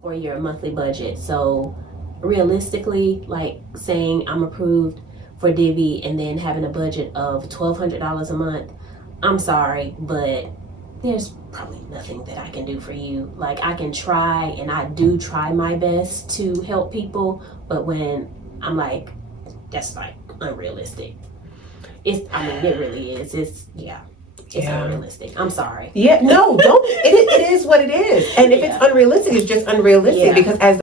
for your monthly budget. So realistically, like saying I'm approved for Divvy and then having a budget of $1,200 a month, I'm sorry, but there's probably nothing that I can do for you. Like, I can try, and I do try my best to help people, but when I'm like, that's like unrealistic. It really is. It's unrealistic. I'm sorry. Yeah, no, don't. It is what it is. And if it's unrealistic, it's just unrealistic because as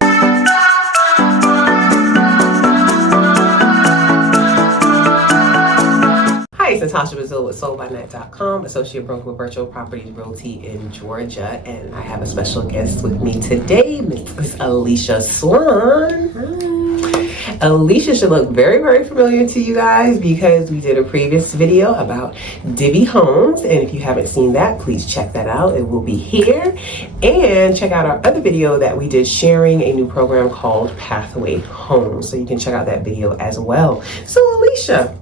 Hi, it's Natasha Bazile with SoldByNet.com, associate broker with Virtual Properties Realty in Georgia, and I have a special guest with me today, Miss Alicia Swann. Hi. Alicia should look very, very familiar to you guys because we did a previous video about Divvy Homes, and if you haven't seen that, please check that out. It will be here. And check out our other video that we did sharing a new program called Pathway Homes, so you can check out that video as well. So Alicia,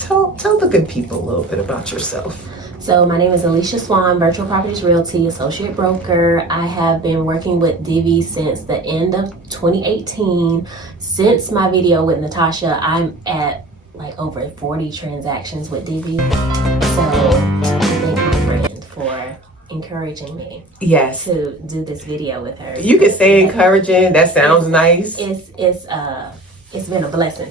tell the good people a little bit about yourself. So my name is Alicia Swann, Virtual Properties Realty, Associate Broker. I have been working with Divvy since the end of 2018. Since my video with Natasha, I'm at like over 40 transactions with Divvy. So I thank my friend for encouraging me to do this video with her. You could say encouraging, that sounds nice. It's been a blessing.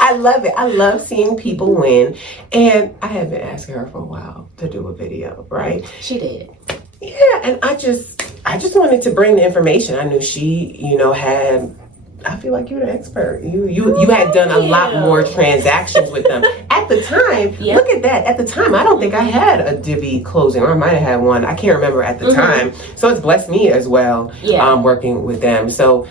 I love it. I love seeing people win. And I have been asking her for a while to do a video, right? She did. Yeah, and I just wanted to bring the information. I knew she, I feel like you're the expert. You had done a lot more transactions with them. At the time, look at that. At the time, I don't think I had a Divvy closing, or I might have had one. I can't remember at the time. So it's blessed me as well, working with them. So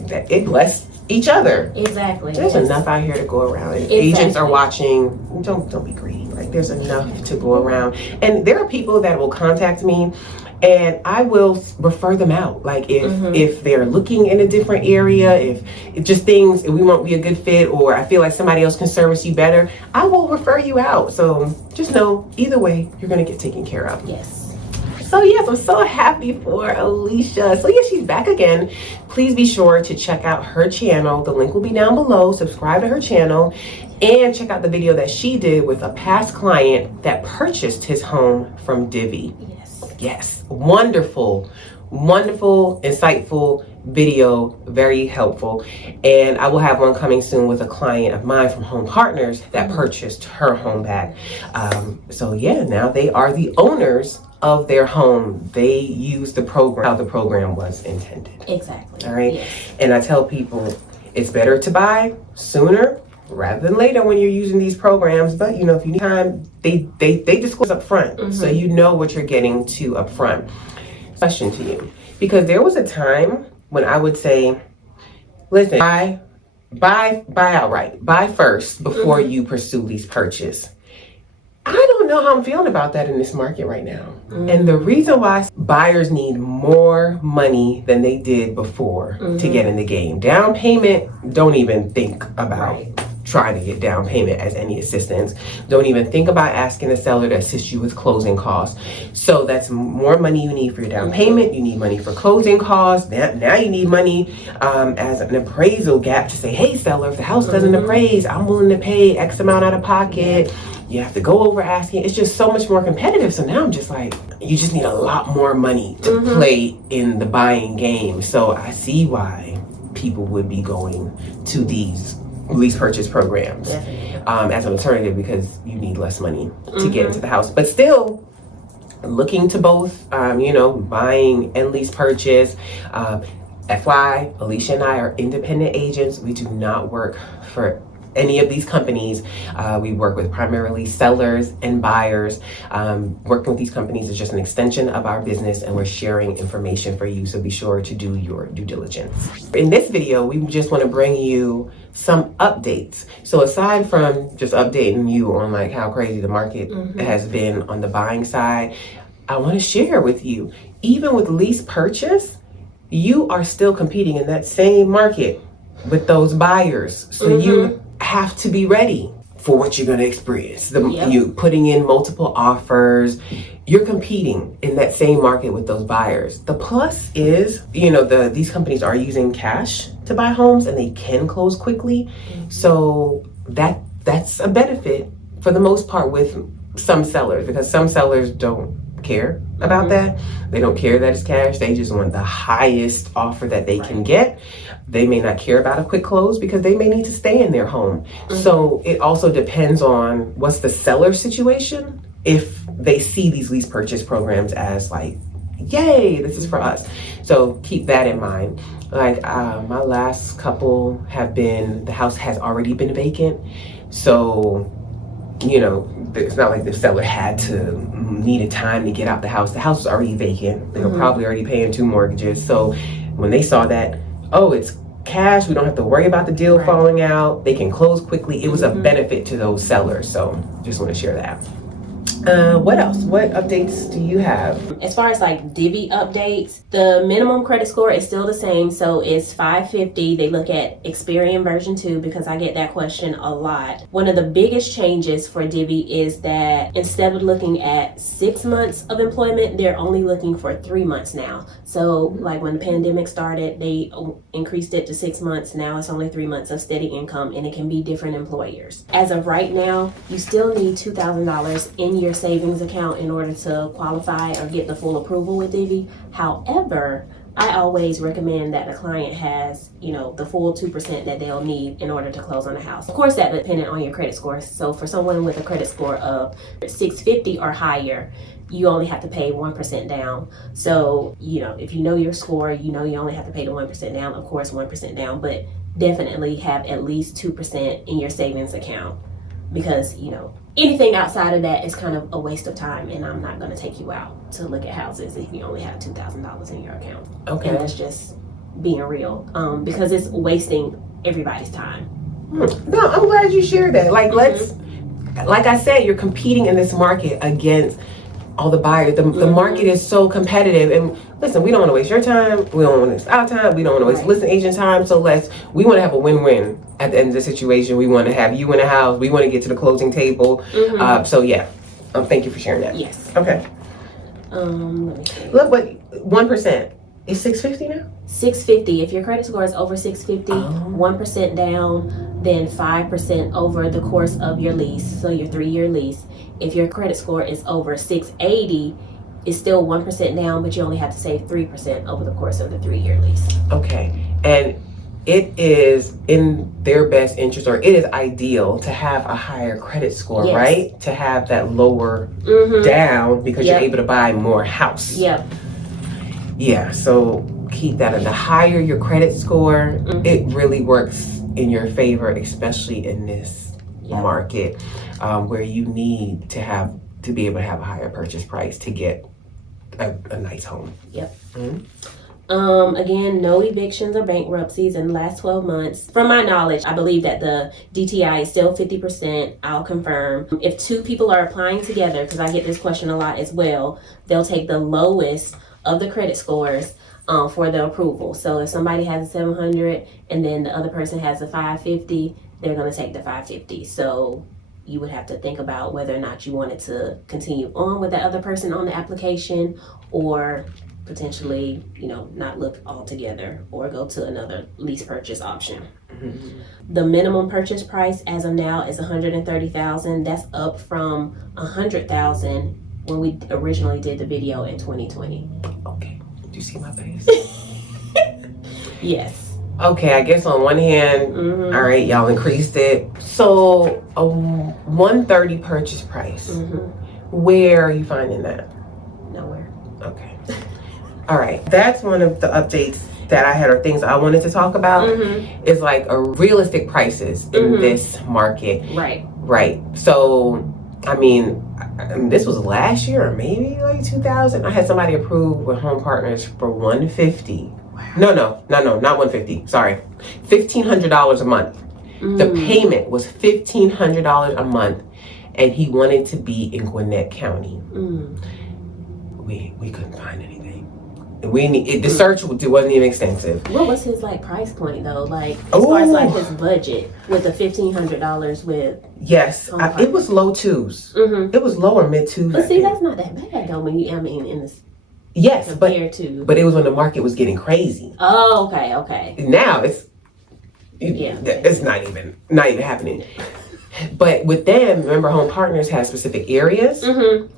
it blessed each other. Exactly. There's enough out here to go around. If agents are watching, don't be greedy. Like, there's enough to go around. And there are people that will contact me and I will refer them out. Like if they're looking in a different area, if just things we won't be a good fit, or I feel like somebody else can service you better, I will refer you out. So just know, either way, you're gonna get taken care of. Yes. So yes, I'm so happy for Alicia. So she's back again. Please be sure to check out her channel. The link will be down below. Subscribe to her channel and check out the video that she did with a past client that purchased his home from Divvy. Yes. Wonderful, insightful video, very helpful. And I will have one coming soon with a client of mine from Home Partners that purchased her home back. Now they are the owners of their home. They use the program how the program was intended. Exactly. All right. Yes. And I tell people it's better to buy sooner rather than later when you're using these programs. But if you need time, they disclose up front, so you know what you're getting to up front. Question to you, because there was a time when I would say, listen, buy outright, buy first before you pursue lease purchase. I don't know how I'm feeling about that in this market right now. And the reason why buyers need more money than they did before to get in the game. Down payment, don't even think about trying to get down payment as any assistance. Don't even think about asking the seller to assist you with closing costs. So that's more money you need for your down payment. You need money for closing costs. Now you need money as an appraisal gap to say, hey seller, if the house doesn't appraise, I'm willing to pay X amount out of pocket. You have to go over asking. It's just so much more competitive. So now I'm just like, you just need a lot more money to play in the buying game. So I see why people would be going to these lease purchase programs as an alternative, because you need less money to get into the house. But still looking to both, buying and lease purchase. FYI, Alicia and I are independent agents. We do not work for any of these companies. We work with primarily sellers and buyers. Working with these companies is just an extension of our business, and we're sharing information for you, so be sure to do your due diligence. In this video, we just want to bring you some updates. So aside from just updating you on like how crazy the market has been on the buying side, I want to share with you, even with lease purchase, you are still competing in that same market with those buyers. So you have to be ready for what you're going to experience. You putting in multiple offers, you're competing in that same market with those buyers. The plus is, these companies are using cash to buy homes and they can close quickly. So that's a benefit for the most part with some sellers, because some sellers don't care about that. They don't care that it's cash. They just want the highest offer that they can get. They may not care about a quick close because they may need to stay in their home. So it also depends on what's the seller situation. If they see these lease purchase programs as like, yay, this is for us. So keep that in mind. Like my last couple the house has already been vacant. So, it's not like the seller had to needed time to get out the house. The house was already vacant. They were probably already paying 2 mortgages. So when they saw that, it's cash, we don't have to worry about the deal falling out, they can close quickly, it was a benefit to those sellers. So just want to share that. What else? What updates do you have? As far as like Divvy updates, the minimum credit score is still the same. So it's 550. They look at Experian version 2 because I get that question a lot. One of the biggest changes for Divvy is that instead of looking at 6 months of employment, they're only looking for 3 months now. So like when the pandemic started, they increased it to 6 months. Now it's only 3 months of steady income, and it can be different employers. As of right now, you still need $2,000 in your savings account in order to qualify or get the full approval with Divvy. However, I always recommend that the client has, the full 2% that they'll need in order to close on a house. Of course, that dependent on your credit score. So for someone with a credit score of 650 or higher, you only have to pay 1% down. So, if you know your score, you only have to pay the 1% down. Of course, 1% down, but definitely have at least 2% in your savings account, because, anything outside of that is kind of a waste of time, and I'm not going to take you out to look at houses if you only have $2,000 in your account. Okay. And that's just being real, because it's wasting everybody's time. No, I'm glad you shared that. Like, like I said, you're competing in this market against all the buyers. The market is so competitive, and listen, we don't want to waste your time. We don't want to waste our time. We don't want to waste listing agent time. So we want to have a win-win at the end of the situation. We want to have you in a house. We want to get to the closing table. So yeah, thank you for sharing that. Yes. Okay. Let me see. Look, but 1% is 650 now. 650. If your credit score is over 650, 1% down, then 5% over the course of your lease. So your 3-year lease. If your credit score is over 680, it's still 1% down, but you only have to save 3% over the course of the 3-year lease. Okay. And it is in their best interest, or it is ideal to have a higher credit score, right? To have that lower down, because you're able to buy more house. Yeah, so keep that. The higher your credit score, it really works in your favor, especially in this market, where you need to be able to have a higher purchase price to get a nice home. Again, no evictions or bankruptcies in the last 12 months. From my knowledge, I believe that the DTI is still 50%. I'll confirm. If 2 people are applying together, because I get this question a lot as well, they'll take the lowest of the credit scores for the approval. So if somebody has a 700 and then the other person has a 550, they're going to take the 550. So you would have to think about whether or not you wanted to continue on with the other person on the application, or potentially, not look altogether or go to another lease purchase option. The minimum purchase price as of now is $130,000. That's up from $100,000 when we originally did the video in 2020. Okay, did you see my face? Yes. Okay, I guess on one hand, all right, y'all increased it. So a 130 purchase price. Where are you finding that? Nowhere. Okay. All right, that's one of the updates that I had, or things I wanted to talk about, is like a realistic prices in this market. Right. So, I mean, this was last year, or maybe like 2000. I had somebody approved with Home Partners for 150. No, not 150. Sorry, $1,500 a month. The payment was $1,500 a month, and he wanted to be in Gwinnett County. We couldn't find anything. The search wasn't even extensive. What was his like price point though? Like as far as like his budget with the $1,500 with. Yes, it was low twos. Mm-hmm. It was low or mid twos. But see, that's not that bad though. In this. Yes, but it was when the market was getting crazy. Oh, okay. Now it's not even happening. But with them, remember, Home Partners has specific areas. Mm-hmm.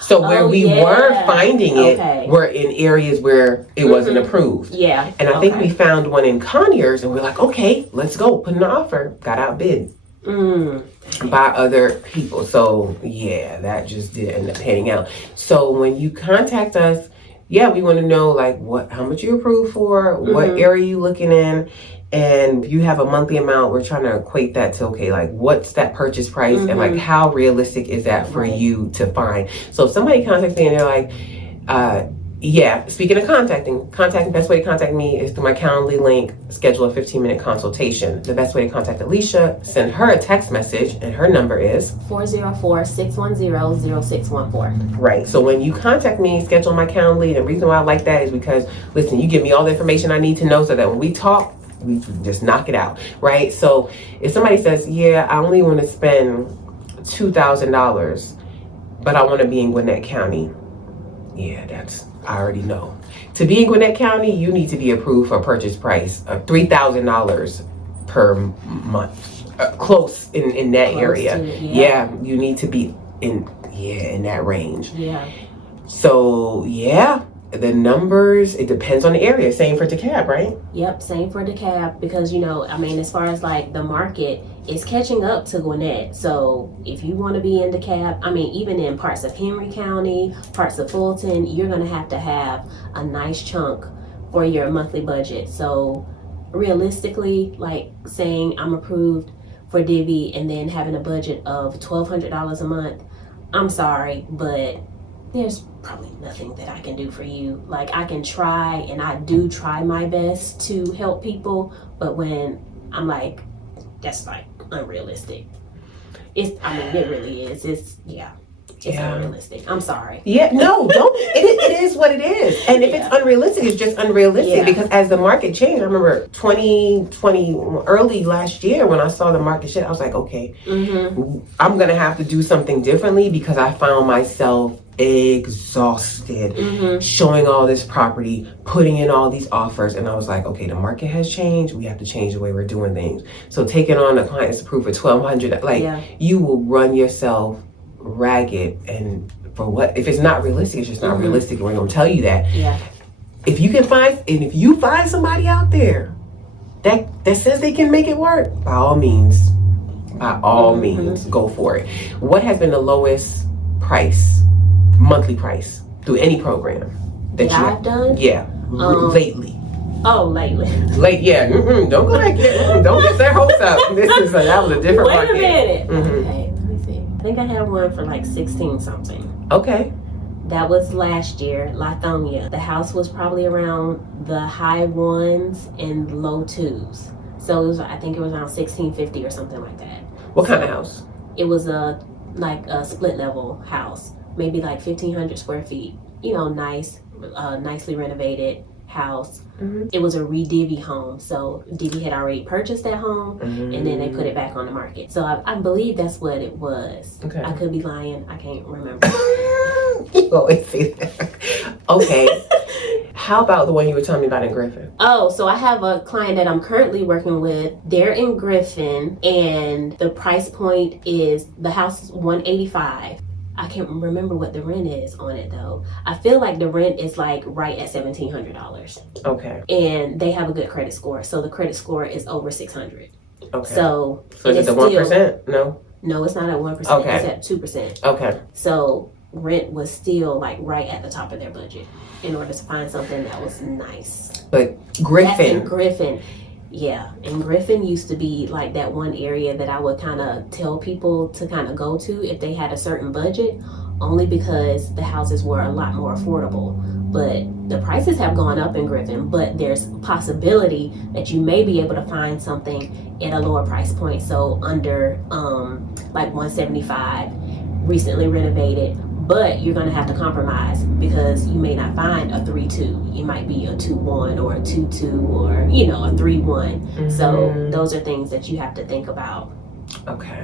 So where we were finding it were in areas where it wasn't approved. Yeah. And I think we found one in Conyers, and we're like, okay, let's go. Put an offer. Got outbid by other people. So yeah, that just did end up panning out. So when you contact us, we want to know like how much you approved for, what area you looking in. And if you have a monthly amount, we're trying to equate that to, okay, like what's that purchase price and like how realistic is that for you to find? So if somebody contacts me and they're like, speaking of contacting, the best way to contact me is through my Calendly link, schedule a 15-minute consultation. The best way to contact Alicia, send her a text message, and her number is 404-610-0614. Right. So when you contact me, schedule my Calendly, and the reason why I like that is because, listen, you give me all the information I need to know so that when we talk, we just knock it out, right? So if somebody says, I only want to spend $2,000, but I want to be in Gwinnett County, I already know. To be in Gwinnett County, you need to be approved for a purchase price of $3,000 per month, close in that area. You need to be in that range. So the numbers, it depends on the area. Same for DeKalb, right? Yep, same for DeKalb, because as far as like the market is catching up to Gwinnett. So if you want to be in DeKalb, even in parts of Henry County, parts of Fulton, you're going to have a nice chunk for your monthly budget. So realistically, like saying I'm approved for Divvy and then having a budget of $1,200 a month, I'm sorry, but there's probably nothing that I can do for you. Like I can try, and I do try my best to help people, but when I'm like, that's like unrealistic. It really is. It's unrealistic. I'm sorry. No, don't. It is what it is. And if it's unrealistic, it's just unrealistic because as the market changed, I remember 2020, early last year when I saw the market shift, I was like, okay, I'm going to have to do something differently because I found myself exhausted showing all this property, putting in all these offers, and I was like, okay, the market has changed. We have to change the way we're doing things. So taking on a client that's approved for $1,200, you will run yourself ragged. And for what? If it's not realistic, it's just not realistic, and we're gonna tell you that. If you find somebody out there that says they can make it work, by all means, go for it. What has been the lowest monthly price through any program that you have done? Lately. Oh, lately. Don't go back there. Don't get their hopes up. That was a different market. Wait a minute. Okay, let me see. I think I had one for like 16 something. Okay. That was last year, Lithonia. The house was probably around the high ones and low twos. So I think it was around 1650 or something like that. What kind of house? It was a split level house, maybe like 1,500 square feet. Nice, nicely renovated house. It was a re-Divvy home, so Divvy had already purchased that home and then they put it back on the market. So I believe that's what it was. Okay. I could be lying. I can't remember. You always say that. Okay. How about the one you were telling me about in Griffin? Oh, so I have a client that I'm currently working with. They're in Griffin, and the price point is, the house is $185. I can't remember what the rent is on it though. I feel like the rent is like right at $1,700. Okay. And they have a good credit score, so the credit score is over 600. Okay. So is it the 1%? No, it's not at 1%. Okay. It's at 2%. Okay. So rent was still like right at the top of their budget in order to find something that was nice. But Griffin. That's in Griffin. Yeah, and Griffin used to be like that one area that I would kind of tell people to kind of go to if they had a certain budget, only because the houses were a lot more affordable. But the prices have gone up in Griffin, but there's possibility that you may be able to find something at a lower price point, so under like $175, recently renovated, but you're going to have to compromise because you may not find a 3-2. It might be a 2-1 or a 2-2 or, a 3-1. So those are things that you have to think about. Okay.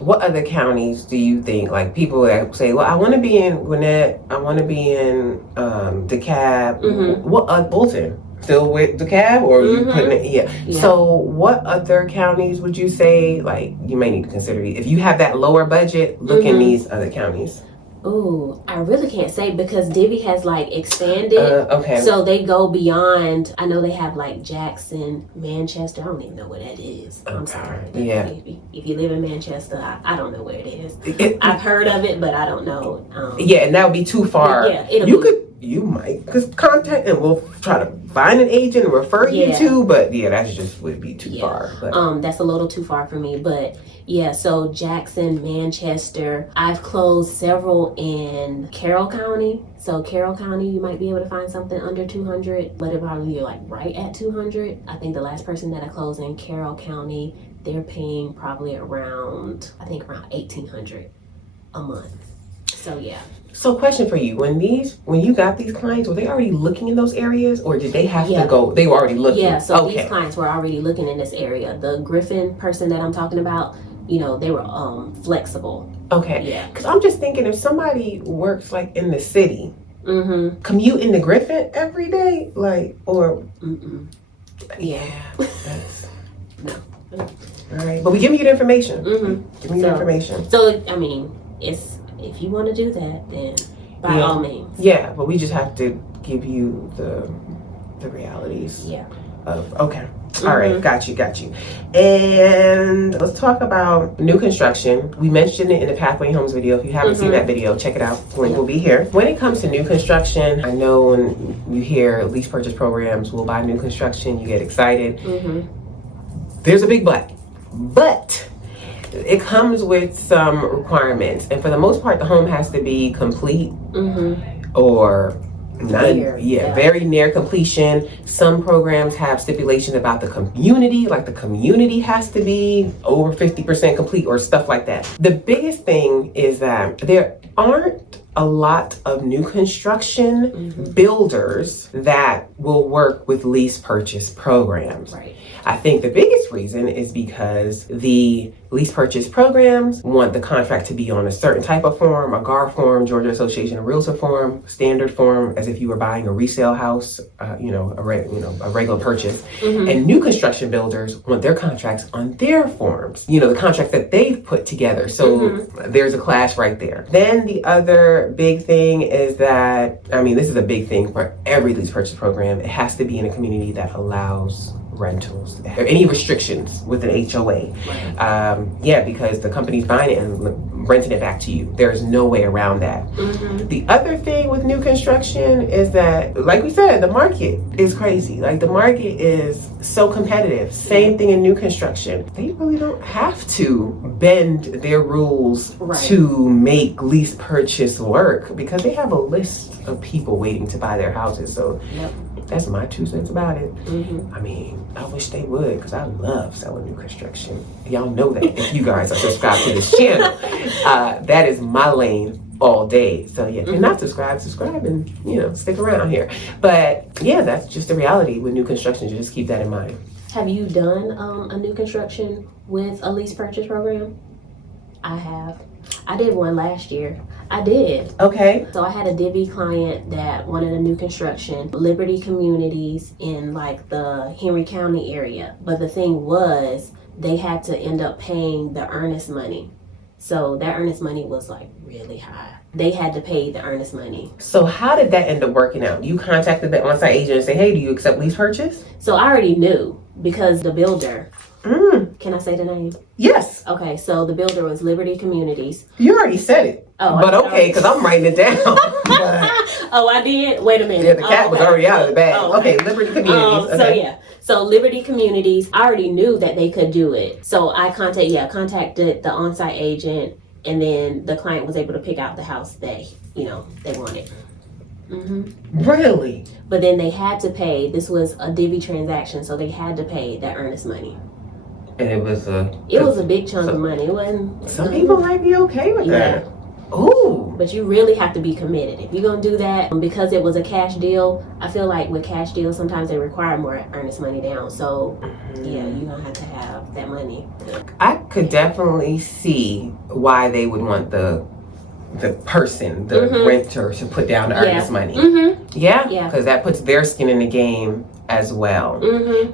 What other counties do you think, like people that say, well, I want to be in Gwinnett, I want to be in DeKalb, what Bolton? Still with DeKalb, or are you putting it? Yeah. So what other counties would you say, like, you may need to consider? If you have that lower budget, look in these other counties. Ooh, I really can't say because Divvy has like expanded. Okay. So they go beyond. I know they have like Jackson, Manchester. I don't even know where that is. I'm sorry. Yeah. If you live in Manchester, I don't know where it is. I've heard of it, but I don't know. Yeah, and that would be too far. Yeah, you might contact and we'll try to find an agent and refer you to, but that's just would be too far. But. That's a little too far for me, but yeah, so Jackson, Manchester. I've closed several in Carroll County. So Carroll County, you might be able to find something under 200, but it probably like right at 200. I think the last person that I closed in Carroll County, they're paying probably around 1,800 a month. So yeah. So question for you, when you got these clients, were they already looking in those areas or did they have to go, they were already looking? Yeah, so these clients were already looking in this area. The Griffin person that I'm talking about, they were flexible. Okay. Yeah. Because I'm just thinking if somebody works like in the city, commute into Griffin every day, like, or... Yeah. That's... No. All right. But we give you the information. Give me the information. So, I mean, if you want to do that, then by all means. Yeah, but we just have to give you the realities. Yeah. Okay. All right. Got you. And let's talk about new construction. We mentioned it in the Pathway Homes video. If you haven't seen that video, check it out. Link will be here. When it comes to new construction, I know when you hear lease purchase programs, we'll buy new construction, you get excited. There's a big but it comes with some requirements, and for the most part the home has to be complete or very near completion. Some programs have stipulations about the community, like the community has to be over 50% complete or stuff like that. The biggest thing is that there aren't a lot of new construction builders that will work with lease purchase programs. Right. I think the biggest reason is because the lease purchase programs want the contract to be on a certain type of form, a GAR form, Georgia Association of Realtor form, standard form, as if you were buying a resale house, a regular purchase. And new construction builders want their contracts on their forms, the contract that they've put together. So there's a clash right there. Then the other big thing is that, this is a big thing for every lease purchase program. It has to be in a community that allows rentals or any restrictions with an HOA. Because the company's buying it and renting it back to you. There's no way around that. The other thing with new construction is that, like we said, the market is crazy. Like the market is so competitive. Same thing in new construction. They really don't have to bend their rules to make lease purchase work because they have a list of people waiting to buy their houses. So that's my 2 cents about it. I wish they would because I love selling new construction. Y'all know that if you guys are subscribed to this channel. That is my lane all day. So if you're not subscribed and stick around here. But that's just the reality with new construction. You just keep that in mind. Have you done a new construction with a lease purchase program? I have. I did one last year. I did. Okay. So I had a Divvy client that wanted a new construction, Liberty Communities in like the Henry County area. But the thing was, they had to end up paying the earnest money. So that earnest money was like really high. They had to pay the earnest money. So how did that end up working out? You contacted the on-site agent and say, hey, do you accept lease purchase? So I already knew because the builder, can I say the name? Yes. Okay, so the builder was Liberty Communities. You already said it. Oh, but okay, because I'm writing it down. Oh, I did? Wait a minute. Yeah, the cat was already out of the bag. Okay, Liberty Communities. So Liberty Communities, I already knew that they could do it. So I contacted the on-site agent, and then the client was able to pick out the house that, they wanted. Really? But then they had to pay, this was a Divvy transaction, so they had to pay that earnest money. And it was a big chunk of money. It wasn't. Some people might be okay with that. Ooh. But you really have to be committed. If you're going to do that, because it was a cash deal, I feel like with cash deals, sometimes they require more earnest money down. So, yeah, you're going to have that money. I could definitely see why they would want the person, the renter, to put down the earnest money. Yeah? Because that puts their skin in the game as well.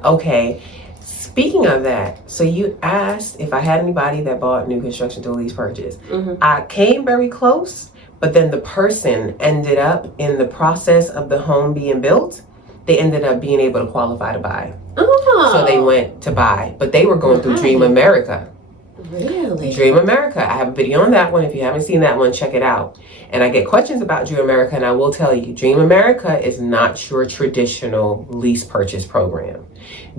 Okay. Speaking of that, so you asked if I had anybody that bought new construction to a lease purchase. I came very close, but then the person ended up in the process of the home being built. They ended up being able to qualify to buy. So they went to buy, but they were going through Dream America. Really? Dream America. I have a video on that one. If you haven't seen that one, check it out. And I get questions about Dream America, and I will tell you, Dream America is not your traditional lease purchase program.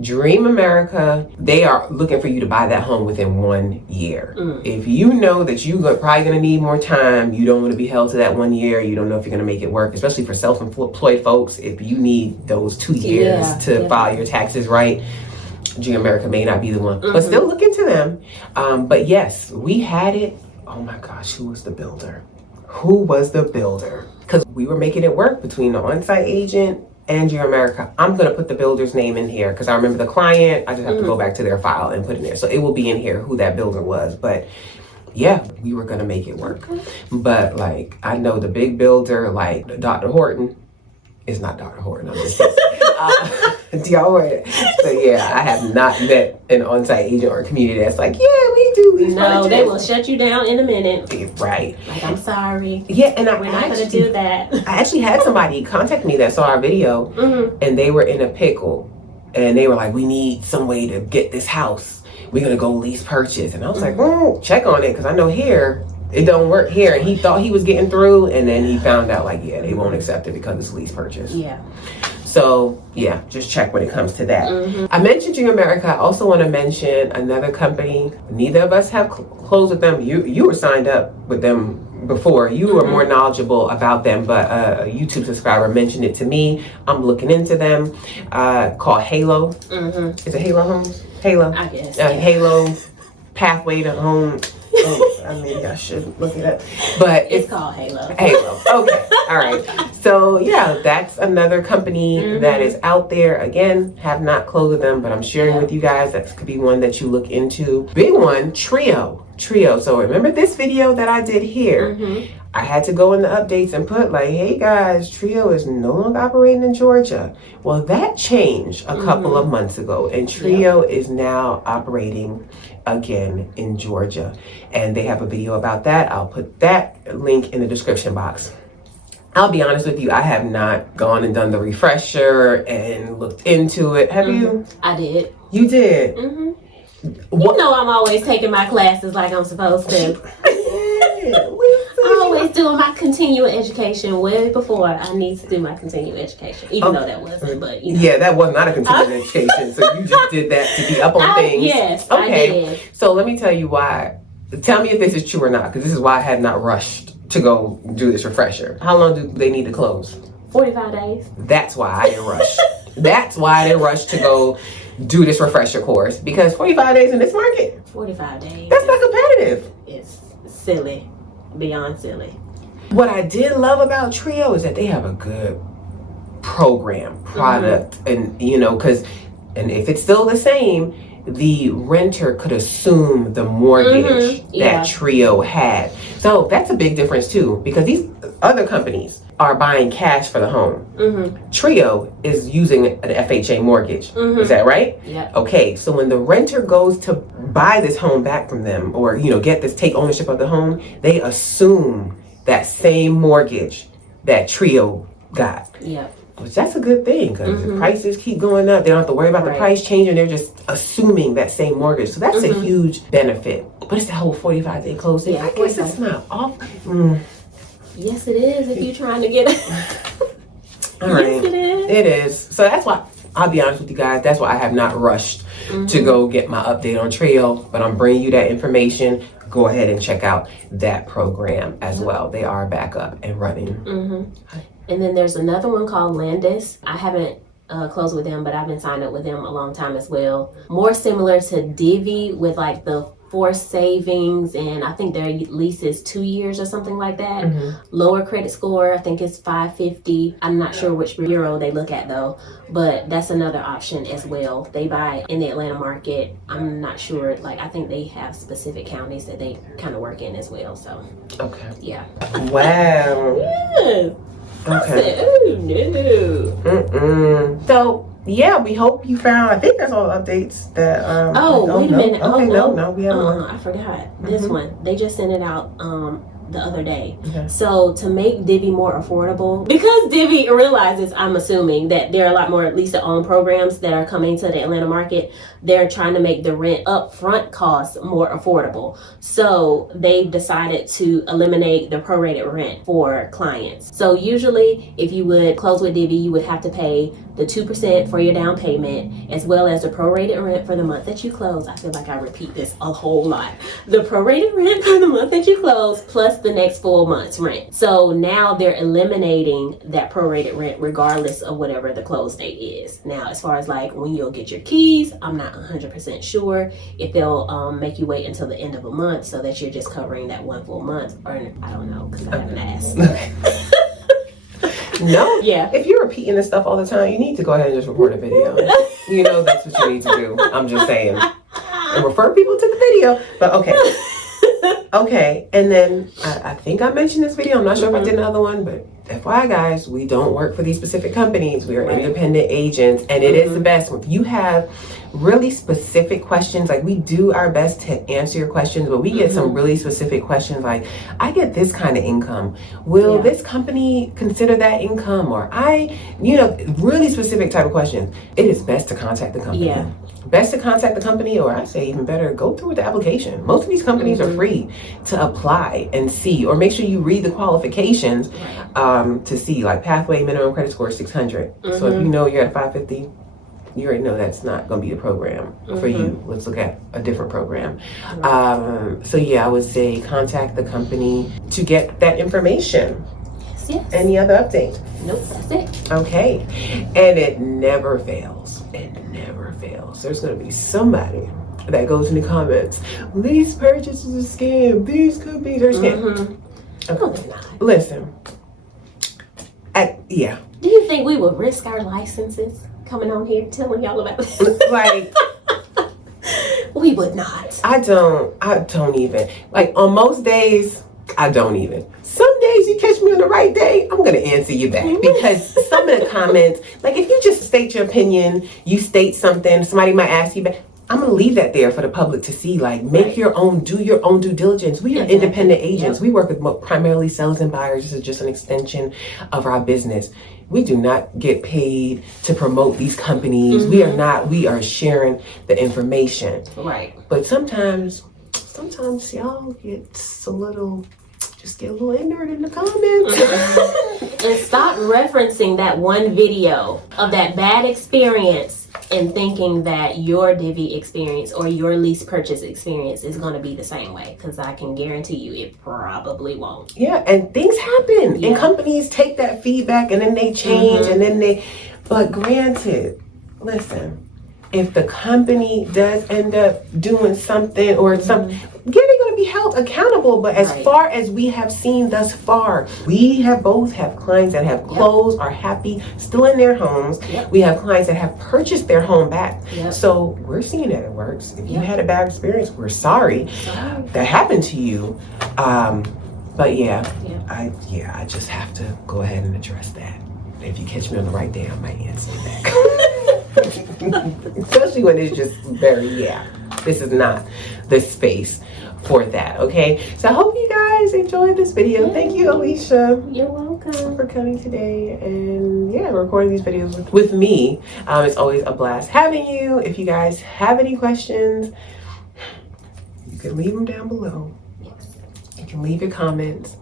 Dream America, they are looking for you to buy that home within 1 year. If you know that you're probably going to need more time, you don't want to be held to that 1 year, you don't know if you're going to make it work, especially for self-employed folks, if you need those 2 years to file your taxes right, Dream America may not be the one, but still look into them. But yes, we had it. Oh my gosh, who was the builder? Because we were making it work between the on-site agent and Dream America. I'm going to put the builder's name in here because I remember the client. I just have to go back to their file and put it in there. So it will be in here who that builder was. But yeah, we were going to make it work. But like, I know the big builder, like Dr. Horton, is not Dr. Horton. I'm just So yeah, I have not met an on-site agent or community that's like, yeah, we do these. No, they will shut you down in a minute. Right. Like, I'm sorry. Yeah, and we're not going to do that. I actually had somebody contact me that saw our video, and they were in a pickle, and they were like, we need some way to get this house. We're going to go lease purchase. And I was like, check on it, because I know here, it don't work here. And he thought he was getting through, and then he found out like, yeah, they won't accept it because it's lease purchase. Yeah. So yeah, just check when it comes to that. I mentioned Dream America. I also want to mention another company. Neither of us have closed with them. You were signed up with them before. You were more knowledgeable about them, but a YouTube subscriber mentioned it to me. I'm looking into them. Called Halo. Is it Halo Homes? Halo. I guess. Halo Pathway to Home. I mean, I should look it up, but it's called Halo. Halo. Okay. All right. So yeah, that's another company that is out there. Again, have not closed with them, but I'm sharing with you guys. That could be one that you look into. Big one, Trio. So remember this video that I did here? I had to go in the updates and put like, hey guys, Trio is no longer operating in Georgia. Well, that changed a couple of months ago, and Trio is now operating again in Georgia. And they have a video about that. I'll put that link in the description box. I'll be honest with you, I have not gone and done the refresher and looked into it. Have you? I did. You did? You know I'm always taking my classes like I'm supposed to. I'm always doing my continuing education way before I need to do my continuing education, even though that wasn't, but you know. Yeah, that was not a continuing education, so you just did that to be up on things. Yes, okay. I did. So let me tell you why. Tell me if this is true or not, because this is why I had not rushed to go do this refresher. How long do they need to close? 45 days. That's why I didn't rush. That's why I didn't rush to go do this refresher course, because 45 days in this market, 45 days. That's not competitive. It's silly, beyond silly. What I did love about Trio is that they have a good program, product, and you know, and if it's still the same, the renter could assume the mortgage that Trio had. So that's a big difference too, because these other companies are buying cash for the home. Trio is using an FHA mortgage. Is that right? Yeah. Okay, so when the renter goes to buy this home back from them, or you know, take ownership of the home, they assume that same mortgage that Trio got. Yeah. Which that's a good thing, because the prices keep going up. They don't have to worry about the price changing. They're just assuming that same mortgage. So that's a huge benefit. But it's the whole 45-day closing. Yeah, I guess it's not off. Yes, it is if you're trying to get it. All right. Yes, it is. It is. So that's why, I'll be honest with you guys, that's why I have not rushed to go get my update on Trio. But I'm bringing you that information. Go ahead and check out that program as well. They are back up and running. And then there's another one called Landis. I haven't closed with them, but I've been signed up with them a long time as well. More similar to Divvy, with like the forced savings, and I think their lease is 2 years or something like that. Mm-hmm. Lower credit score, I think it's 550. I'm not sure which bureau they look at though, but that's another option as well. They buy in the Atlanta market. I'm not sure, like I think they have specific counties that they kind of work in as well. So Okay. yeah. Wow. Yeah. I Okay. said, oh no. So yeah, we hope you found. I think that's all the updates that. Wait a minute. Okay, no, no, we have one. I forgot this one. They just sent it out the other day. Okay. So to make Divvy more affordable, because Divvy realizes, I'm assuming, that there are a lot more lease-to-own programs that are coming to the Atlanta market, they're trying to make the rent upfront costs more affordable. So they've decided to eliminate the prorated rent for clients. So usually if you would close with Divvy, you would have to pay the 2% for your down payment, as well as the prorated rent for the month that you close. I feel like I repeat this a whole lot. The prorated rent for the month that you close, plus the next full month's rent. So now they're eliminating that prorated rent regardless of whatever the close date is. Now, as far as like when you'll get your keys, I'm not 100% sure if they'll make you wait until the end of a month so that you're just covering that one full month, or I don't know, because I haven't asked. No. Yeah. If you're repeating this stuff all the time, you need to go ahead and just record a video. You know that's what you need to do. I'm just saying. And refer people to the video. But okay. Okay. And then I think I mentioned this video. I'm not sure if I did another one, but FYI guys, we don't work for these specific companies. We are independent agents, and it is the best. If you have really specific questions, like we do our best to answer your questions, but we get some really specific questions like, I get this kind of income. Will this company consider that income? Or really specific type of questions. It is best to contact the company. Yeah. Best to contact the company, or I say even better, go through with the application. Most of these companies are free to apply and see, or make sure you read the qualifications to see, like pathway minimum credit score is 600. So if you know you're at 550, you already know that's not going to be a program for you. Let's look at a different program. So yeah, I would say contact the company to get that information. Yes. Any other update? Nope, that's it. Okay. And it never fails. It never fails. There's going to be somebody that goes in the comments, lease purchase is a scam. These companies are scam. Okay. No, they're not. Listen. Yeah. Do you think we would risk our licenses coming on here telling y'all about this? Like, we would not. I don't even. Like, on most days, I don't even. Some days you catch me on the right day, I'm going to answer you back. Because some of the comments, like if you just state your opinion, you state something, somebody might ask you back, I'm going to leave that there for the public to see. Like, do your own due diligence. We are independent agents. We work with primarily sellers and buyers. This is just an extension of our business. We do not get paid to promote these companies. We are sharing the information. Right. But sometimes y'all get a little ignorant in the comments. And stop referencing that one video of that bad experience and thinking that your Divvy experience or your lease purchase experience is going to be the same way, because I can guarantee you it probably won't. Yeah, and things happen, and companies take that feedback and then they change, and then but granted, listen, if the company does end up doing something or something, they're going to be held accountable. But as far as we have seen thus far, we have both have clients that have closed, are happy, still in their homes. We have clients that have purchased their home back. So we're seeing that it works. If you had a bad experience, we're sorry that happened to you. But I just have to go ahead and address that. If you catch me on the right day, I might answer back. Especially when it's just this is not the space for that. Okay, so I hope you guys enjoyed this video. Thank you, Alicia. You're welcome for coming today and recording these videos with me. It's always a blast having you. If you guys have any questions, you can leave them down below. You can leave your comments.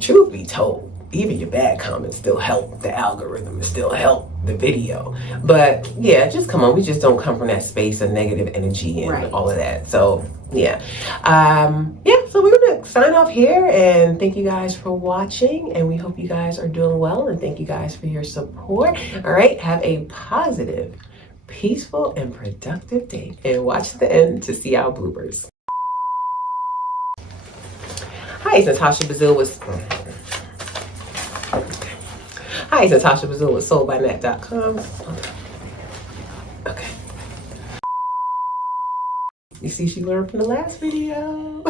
Truth be told, even your bad comments still help the algorithm and still help the video. But just come on. We just don't come from that space of negative energy and all of that. So so we're gonna sign off here, and thank you guys for watching, and we hope you guys are doing well, and thank you guys for your support. All right, have a positive, peaceful, and productive day, and watch the end to see our bloopers. Hi, it's Natasha Bazile with Hi, it's Natasha Bazile with soldbynet.com. Okay. You see, she learned from the last video.